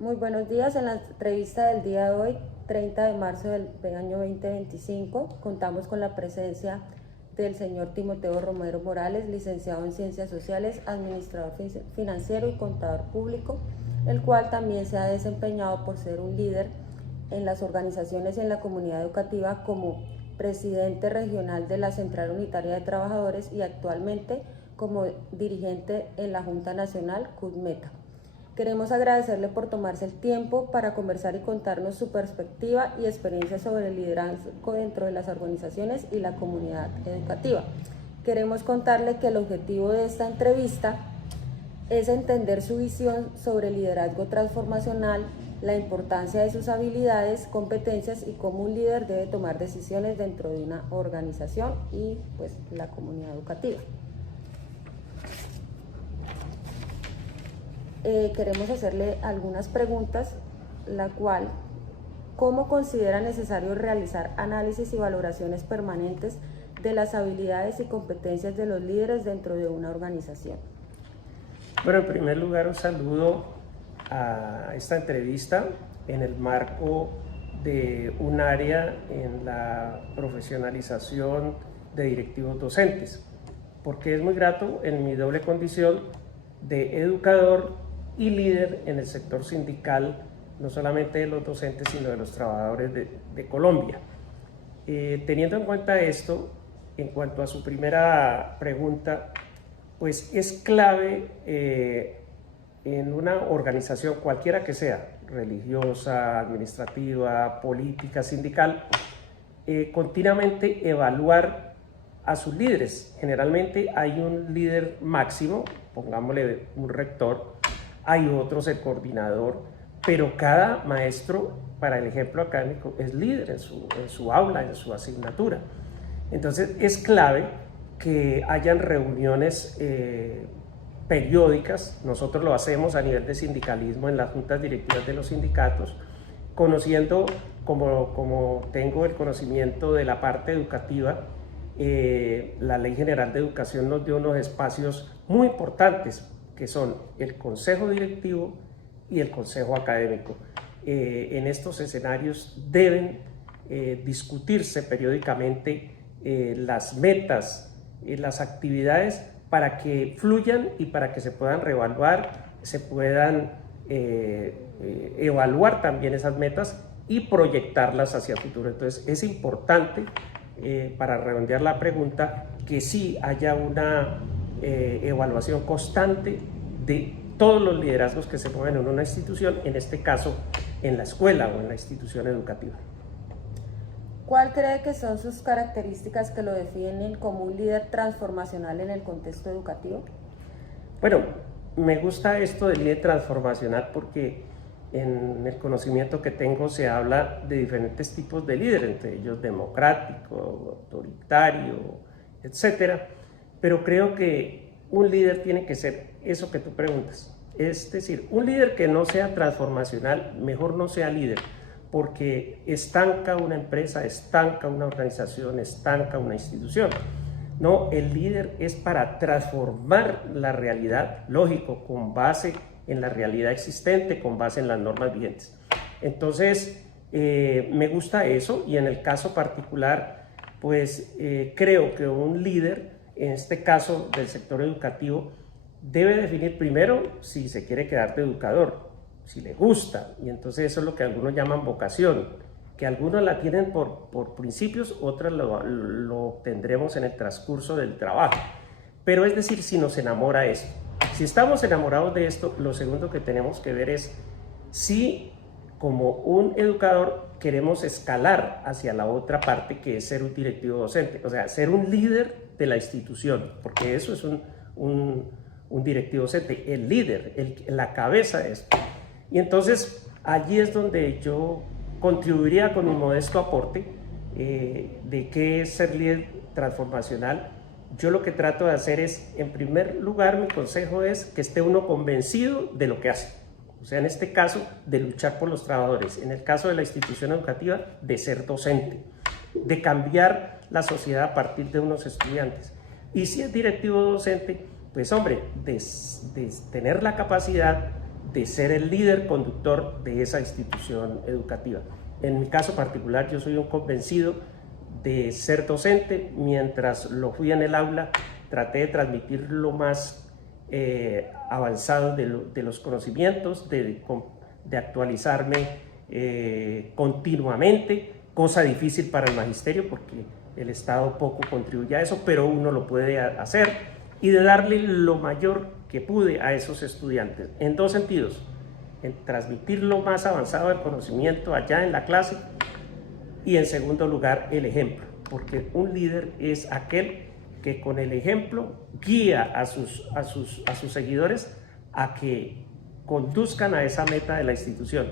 Muy buenos días. En la entrevista del día de hoy, 30 de marzo del año 2025, contamos con la presencia del señor Timoteo Romero Morales, licenciado en Ciencias Sociales, administrador financiero y contador público, el cual también se ha desempeñado por ser un líder en las organizaciones y en la comunidad educativa como presidente regional de la Central Unitaria de Trabajadores y actualmente como dirigente en la Junta Nacional CUTMETA. Queremos agradecerle por tomarse el tiempo para conversar y contarnos su perspectiva y experiencia sobre el liderazgo dentro de las organizaciones y la comunidad educativa. Queremos contarle que el objetivo de esta entrevista es entender su visión sobre el liderazgo transformacional, la importancia de sus habilidades, competencias y cómo un líder debe tomar decisiones dentro de una organización y pues la comunidad educativa. Queremos hacerle algunas preguntas, la cual, ¿cómo considera necesario realizar análisis y valoraciones permanentes de las habilidades y competencias de los líderes dentro de una organización? Bueno, en primer lugar, un saludo a esta entrevista en el marco de un área en la profesionalización de directivos docentes, porque es muy grato en mi doble condición de educador y líder en el sector sindical, no solamente de los docentes, sino de los trabajadores de Colombia. Teniendo en cuenta esto, en cuanto a su primera pregunta, pues es clave en una organización, cualquiera que sea, religiosa, administrativa, política, sindical, continuamente evaluar a sus líderes. Generalmente hay un líder máximo, pongámosle un rector, hay otros, el coordinador, pero cada maestro, para el ejemplo académico, es líder en su aula, en su asignatura. Entonces es clave que hayan reuniones periódicas. Nosotros lo hacemos a nivel de sindicalismo en las juntas directivas de los sindicatos, conociendo, como tengo el conocimiento de la parte educativa, la Ley General de Educación nos dio unos espacios muy importantes, que son el Consejo Directivo y el Consejo Académico. En estos escenarios deben discutirse periódicamente las metas, las actividades para que fluyan y para que se puedan reevaluar, se puedan evaluar también esas metas y proyectarlas hacia el futuro. Entonces es importante, para redondear la pregunta, que sí haya una evaluación constante de todos los liderazgos que se mueven en una institución, en este caso en la escuela o en la institución educativa. ¿Cuál cree que son sus características que lo definen como un líder transformacional en el contexto educativo? Bueno, me gusta esto del líder transformacional porque en el conocimiento que tengo se habla de diferentes tipos de líder, entre ellos democrático, autoritario, etcétera. Pero creo que un líder tiene que ser eso que tú preguntas. Es decir, un líder que no sea transformacional, mejor no sea líder, porque estanca una empresa, estanca una organización, estanca una institución. No, el líder es para transformar la realidad, lógico, con base en la realidad existente, con base en las normas vigentes. Entonces, me gusta eso, y en el caso particular, pues creo que un líder, en este caso del sector educativo, debe definir primero si se quiere quedar de educador, si le gusta, y entonces eso es lo que algunos llaman vocación, que algunos la tienen por principios, otras lo obtendremos en el transcurso del trabajo. Pero es decir, si nos enamora esto. Si estamos enamorados de esto, lo segundo que tenemos que ver es si, como un educador, queremos escalar hacia la otra parte, que es ser un directivo docente, o sea, ser un líder de la institución, porque eso es un directivo docente, el líder, la cabeza de esto. Y entonces allí es donde yo contribuiría con mi modesto aporte de qué es ser líder transformacional. Yo lo que trato de hacer es, en primer lugar, mi consejo es que esté uno convencido de lo que hace. O sea, en este caso, de luchar por los trabajadores. En el caso de la institución educativa, de ser docente, de cambiar la sociedad a partir de unos estudiantes. Y si es directivo docente, pues hombre, de tener la capacidad de ser el líder conductor de esa institución educativa. En mi caso particular, yo soy un convencido de ser docente. Mientras lo fui en el aula, traté de transmitir lo más avanzado de los conocimientos, de actualizarme continuamente, cosa difícil para el magisterio porque el Estado poco contribuye a eso, pero uno lo puede hacer, y de darle lo mayor que pude a esos estudiantes, en dos sentidos: en transmitir lo más avanzado del conocimiento allá en la clase, y en segundo lugar el ejemplo, porque un líder es aquel que con el ejemplo guía a sus seguidores a que conduzcan a esa meta de la institución,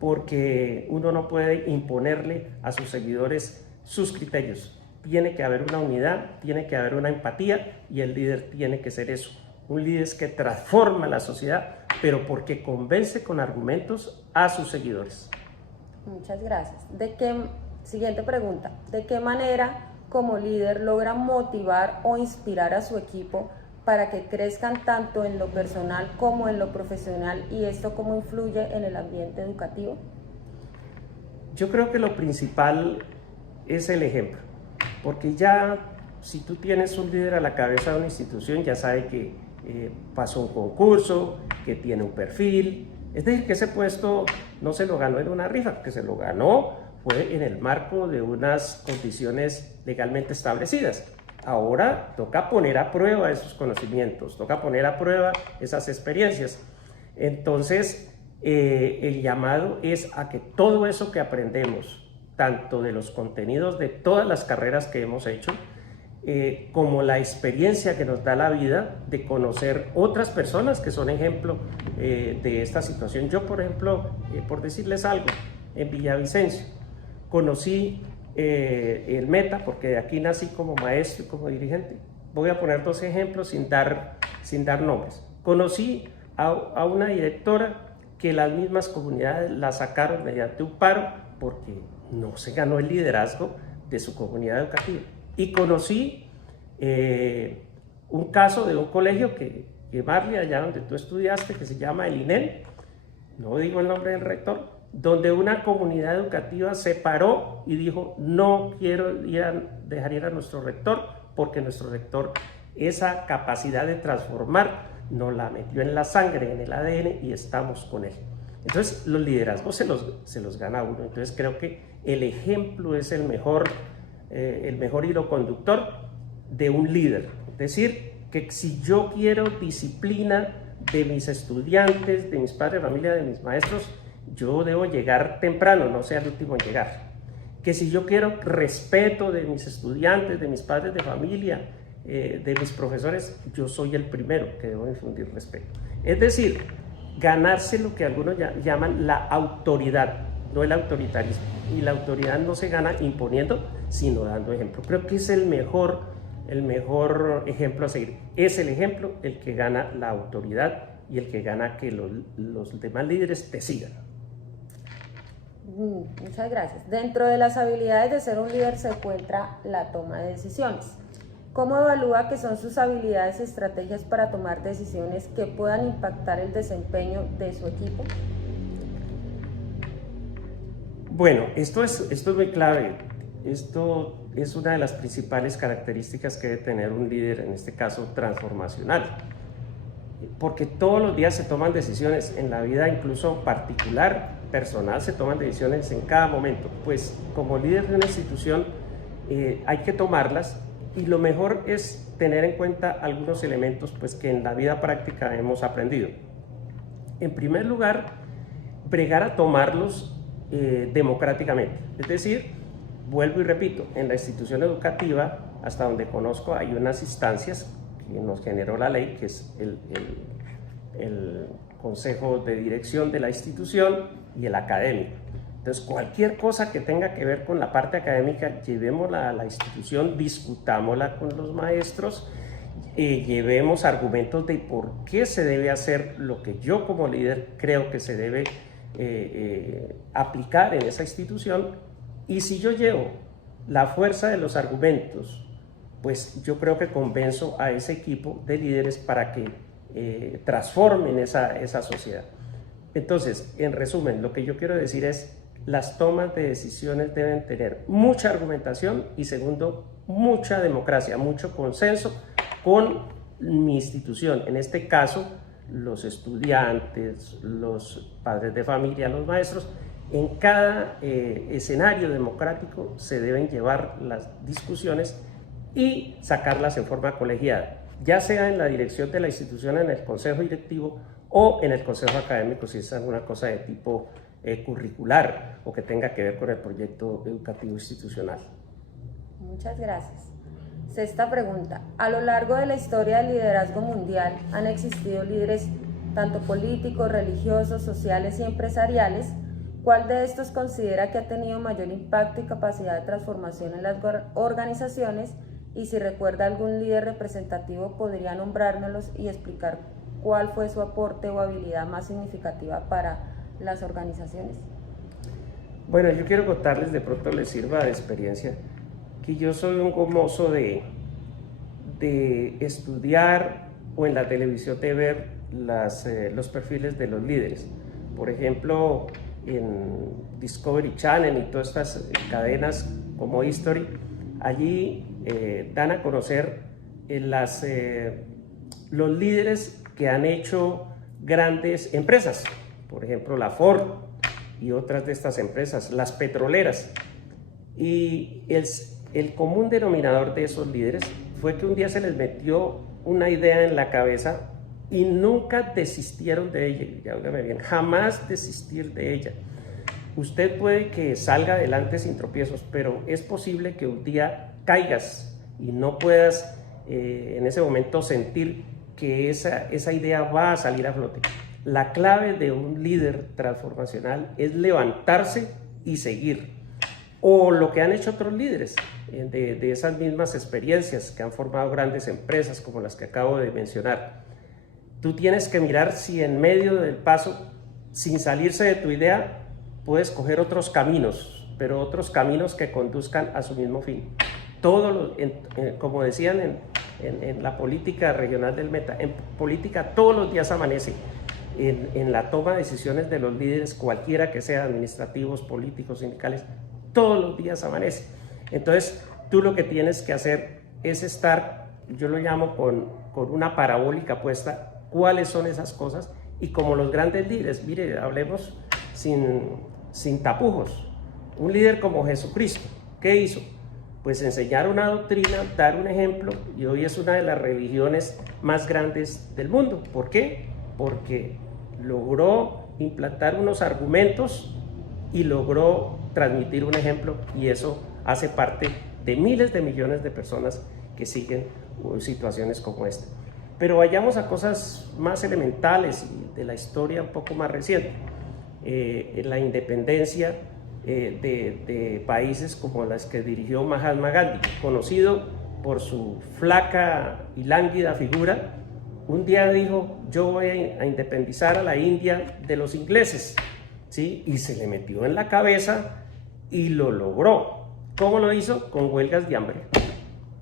porque uno no puede imponerle a sus seguidores sus criterios. Tiene que haber una unidad, tiene que haber una empatía, y el líder tiene que ser eso. Un líder que transforma la sociedad, pero porque convence con argumentos a sus seguidores. Muchas gracias. Siguiente pregunta. ¿De qué manera como líder logra motivar o inspirar a su equipo para que crezcan tanto en lo personal como en lo profesional, y esto cómo influye en el ambiente educativo? Yo creo que lo principal es el ejemplo, porque ya si tú tienes un líder a la cabeza de una institución, ya sabe que pasó un concurso, que tiene un perfil, es decir, que ese puesto no se lo ganó en una rifa, que se lo ganó fue en el marco de unas condiciones legalmente establecidas. Ahora toca poner a prueba esos conocimientos, toca poner a prueba esas experiencias. Entonces, el llamado es a que todo eso que aprendemos, tanto de los contenidos de todas las carreras que hemos hecho, como la experiencia que nos da la vida de conocer otras personas que son ejemplo de esta situación. Yo, por ejemplo, por decirles algo, en Villavicencio conocí el Meta, porque de aquí nací como maestro y como dirigente. Voy a poner dos ejemplos sin dar nombres. Conocí a una directora que las mismas comunidades la sacaron mediante un paro porque no se ganó el liderazgo de su comunidad educativa. Y conocí un caso de un colegio que Marley, allá donde tú estudiaste, que se llama el INEL, no digo el nombre del rector, donde una comunidad educativa se paró y dijo: no quiero dejar ir a nuestro rector, porque nuestro rector esa capacidad de transformar nos la metió en la sangre, en el ADN, y estamos con él. Entonces los liderazgos se los gana uno. Entonces creo que el ejemplo es el mejor hilo conductor de un líder. Es decir, que si yo quiero disciplina de mis estudiantes, de mis padres de familia, de mis maestros, yo debo llegar temprano, no sea el último en llegar. Que si yo quiero respeto de mis estudiantes, de mis padres de familia, de mis profesores, yo soy el primero que debo infundir respeto. Es decir, ganarse lo que algunos llaman la autoridad, no el autoritarismo. Y la autoridad no se gana imponiendo, sino dando ejemplo. Creo que es el mejor ejemplo a seguir. Es el ejemplo el que gana la autoridad y el que gana que los demás líderes te sigan. Muchas gracias. Dentro de las habilidades de ser un líder se encuentra la toma de decisiones. ¿Cómo evalúa que son sus habilidades y estrategias para tomar decisiones que puedan impactar el desempeño de su equipo? Bueno, esto es muy clave. Esto es una de las principales características que debe tener un líder, en este caso transformacional. Porque todos los días se toman decisiones en la vida, incluso particular, personal, se toman decisiones en cada momento. Pues como líder de una institución hay que tomarlas, y lo mejor es tener en cuenta algunos elementos pues, que en la vida práctica hemos aprendido. En primer lugar, bregar a tomarlos democráticamente. Es decir, vuelvo y repito, en la institución educativa, hasta donde conozco, hay unas instancias que nos generó la ley, que es el consejo de dirección de la institución y el académico. Entonces, cualquier cosa que tenga que ver con la parte académica, llevémosla a la institución, discutámosla con los maestros, llevemos argumentos de por qué se debe hacer lo que yo como líder creo que se debe aplicar en esa institución. Y si yo llevo la fuerza de los argumentos, pues yo creo que convenzo a ese equipo de líderes para que transformen esa sociedad. Entonces, en resumen, lo que yo quiero decir es, las tomas de decisiones deben tener mucha argumentación y segundo, mucha democracia, mucho consenso con mi institución, en este caso, los estudiantes, los padres de familia, los maestros. En cada escenario democrático se deben llevar las discusiones y sacarlas en forma colegiada, ya sea en la dirección de la institución, en el consejo directivo o en el consejo académico, si es alguna cosa de tipo curricular o que tenga que ver con el proyecto educativo institucional. Muchas gracias. Sexta pregunta. A lo largo de la historia del liderazgo mundial han existido líderes tanto políticos, religiosos, sociales y empresariales. ¿Cuál de estos considera que ha tenido mayor impacto y capacidad de transformación en las organizaciones? Y si recuerda algún líder representativo, podría nombrárnoslos y explicar cuál fue su aporte o habilidad más significativa para las organizaciones. Bueno, yo quiero contarles, de pronto les sirva de experiencia, que yo soy un gomoso de estudiar o en la televisión de ver los perfiles de los líderes. Por ejemplo, en Discovery Channel y todas estas cadenas como History, allí dan a conocer los líderes que han hecho grandes empresas, por ejemplo la Ford y otras de estas empresas, las petroleras. Y el común denominador de esos líderes fue que un día se les metió una idea en la cabeza y nunca desistieron de ella. Ya óigame bien, jamás desistir de ella. Usted puede que salga adelante sin tropiezos, pero es posible que un día caigas y no puedas en ese momento sentir que esa idea va a salir a flote. La clave de un líder transformacional es levantarse y seguir. O lo que han hecho otros líderes de esas mismas experiencias que han formado grandes empresas como las que acabo de mencionar. Tú tienes que mirar si en medio del paso, sin salirse de tu idea, puedes coger otros caminos, pero otros caminos que conduzcan a su mismo fin. Como decían en la política regional del Meta, en política todos los días amanece. En la toma de decisiones de los líderes, cualquiera que sea, administrativos, políticos, sindicales, todos los días amanece. Entonces, tú lo que tienes que hacer es estar, yo lo llamo con una parabólica puesta, cuáles son esas cosas, y como los grandes líderes, mire, hablemos sin tapujos. Un líder como Jesucristo, ¿qué hizo? Pues enseñar una doctrina, dar un ejemplo, y hoy es una de las religiones más grandes del mundo. ¿Por qué? Porque logró implantar unos argumentos y logró transmitir un ejemplo, y eso hace parte de miles de millones de personas que siguen situaciones como esta. Pero vayamos a cosas más elementales y de la historia un poco más reciente. La independencia de países como las que dirigió Mahatma Gandhi, conocido por su flaca y lánguida figura. Un día dijo: yo voy a independizar a la India de los ingleses, ¿sí? Y se le metió en la cabeza y lo logró. ¿Cómo lo hizo? Con huelgas de hambre.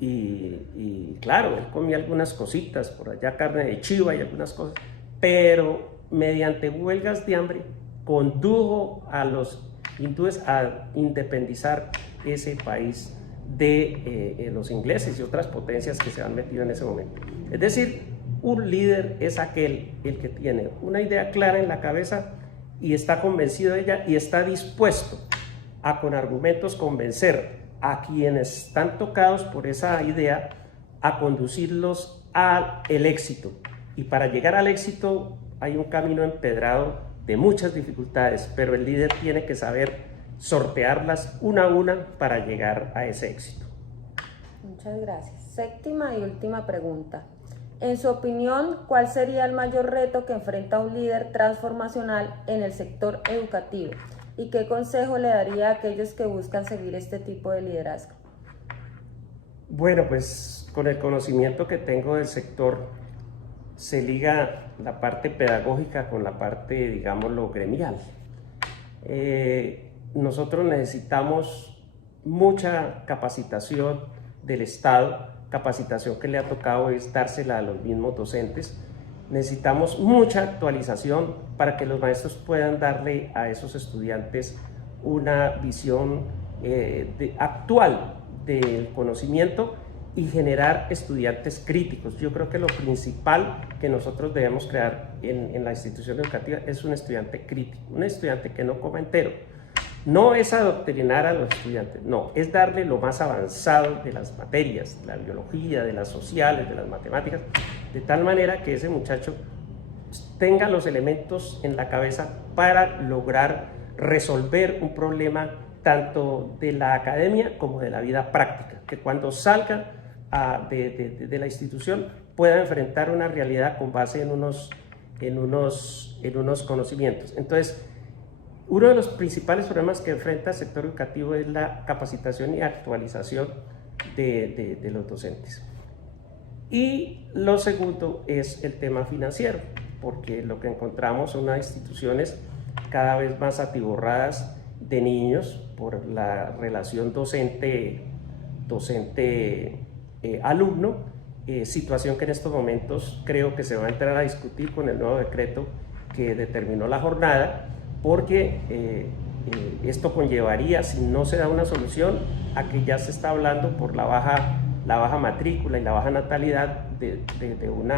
Y claro, él comía algunas cositas, por allá carne de chiva y algunas cosas, pero mediante huelgas de hambre condujo a los hindúes a independizar ese país de los ingleses y otras potencias que se han metido en ese momento. Es decir, un líder es el que tiene una idea clara en la cabeza y está convencido de ella y está dispuesto a, con argumentos, convencer a quienes están tocados por esa idea, a conducirlos al éxito. Y para llegar al éxito hay un camino empedrado de muchas dificultades, pero el líder tiene que saber sortearlas una a una para llegar a ese éxito. Muchas gracias. Séptima y última pregunta. En su opinión, ¿cuál sería el mayor reto que enfrenta un líder transformacional en el sector educativo? ¿Y qué consejo le daría a aquellos que buscan seguir este tipo de liderazgo? Bueno, pues con el conocimiento que tengo del sector, se liga la parte pedagógica con la parte, digámoslo, gremial. Nosotros necesitamos mucha capacitación del Estado, capacitación que le ha tocado es dársela a los mismos docentes, necesitamos mucha actualización para que los maestros puedan darle a esos estudiantes una visión actual del conocimiento y generar estudiantes críticos. Yo creo que lo principal que nosotros debemos crear en la institución educativa es un estudiante crítico, un estudiante que no coma entero. No es adoctrinar a los estudiantes, no, es darle lo más avanzado de las materias, de la biología, de las sociales, de las matemáticas, de tal manera que ese muchacho tenga los elementos en la cabeza para lograr resolver un problema tanto de la academia como de la vida práctica, que cuando salga de la institución pueda enfrentar una realidad con base en unos conocimientos. Entonces, uno de los principales problemas que enfrenta el sector educativo es la capacitación y actualización de los docentes. Y lo segundo es el tema financiero, porque lo que encontramos son unas instituciones cada vez más atiborradas de niños por la relación docente-alumno, situación que en estos momentos creo que se va a entrar a discutir con el nuevo decreto que determinó la jornada, porque esto conllevaría, si no se da una solución, a que ya se está hablando por la baja matrícula y la baja natalidad de un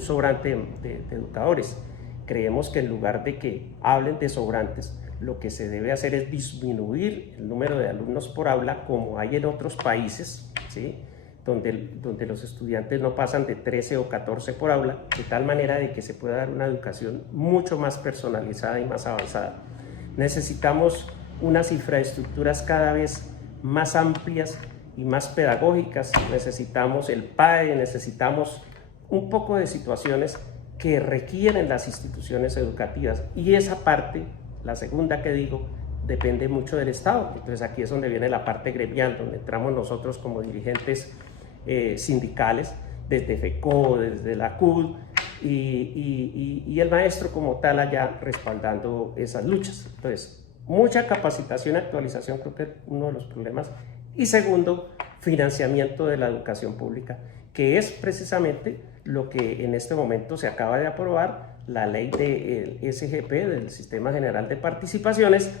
sobrante de educadores. Creemos que en lugar de que hablen de sobrantes, lo que se debe hacer es disminuir el número de alumnos por aula, como hay en otros países, ¿sí? donde los estudiantes no pasan de 13 o 14 por aula, de tal manera de que se pueda dar una educación mucho más personalizada y más avanzada. Necesitamos unas infraestructuras cada vez más amplias y más pedagógicas, necesitamos el PAE, necesitamos un poco de situaciones que requieren las instituciones educativas, y esa parte, la segunda que digo, depende mucho del Estado. Entonces aquí es donde viene la parte gremial, donde entramos nosotros como dirigentes sindicales, desde FECO, desde la CUD, y el maestro como tal allá respaldando esas luchas. Entonces, mucha capacitación y actualización creo que es uno de los problemas. Y segundo, financiamiento de la educación pública, que es precisamente lo que en este momento se acaba de aprobar, la ley del SGP, del Sistema General de Participaciones,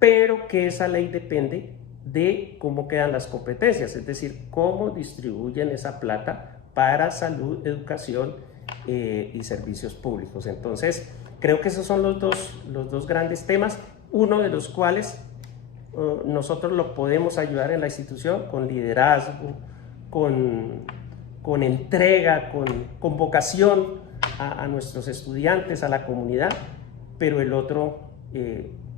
pero que esa ley depende de cómo quedan las competencias, es decir, cómo distribuyen esa plata para salud, educación y servicios públicos. Entonces, creo que esos son los dos grandes temas, uno de los cuales nosotros lo podemos ayudar en la institución con liderazgo, con entrega, con vocación a nuestros estudiantes, a la comunidad, pero el otro,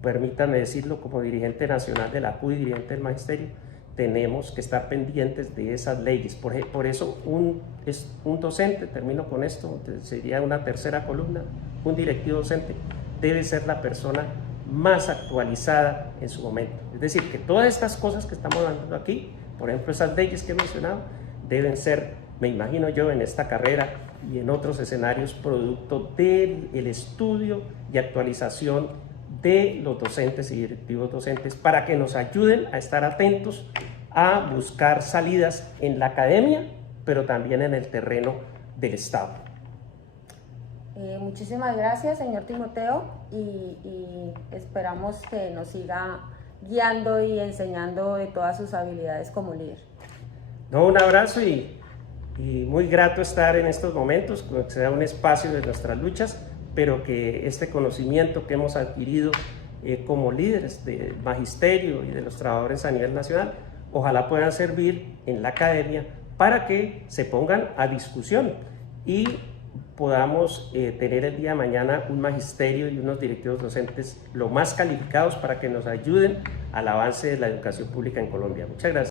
permítanme decirlo como dirigente nacional de la CUD y dirigente del magisterio, tenemos que estar pendientes de esas leyes. Por eso un docente, termino con esto, sería una tercera columna, un directivo docente debe ser la persona más actualizada en su momento. Es decir, que todas estas cosas que estamos hablando aquí, por ejemplo, esas leyes que he mencionado, deben ser, me imagino yo, en esta carrera y en otros escenarios, producto del estudio y actualización de los docentes y directivos docentes, para que nos ayuden a estar atentos a buscar salidas en la academia, pero también en el terreno del Estado. Muchísimas gracias, señor Timoteo, y esperamos que nos siga guiando y enseñando de todas sus habilidades como líder. No, un abrazo y muy grato estar en estos momentos, que sea un espacio de nuestras luchas, pero que este conocimiento que hemos adquirido como líderes del magisterio y de los trabajadores a nivel nacional, ojalá puedan servir en la academia para que se pongan a discusión y podamos tener el día de mañana un magisterio y unos directivos docentes lo más calificados para que nos ayuden al avance de la educación pública en Colombia. Muchas gracias.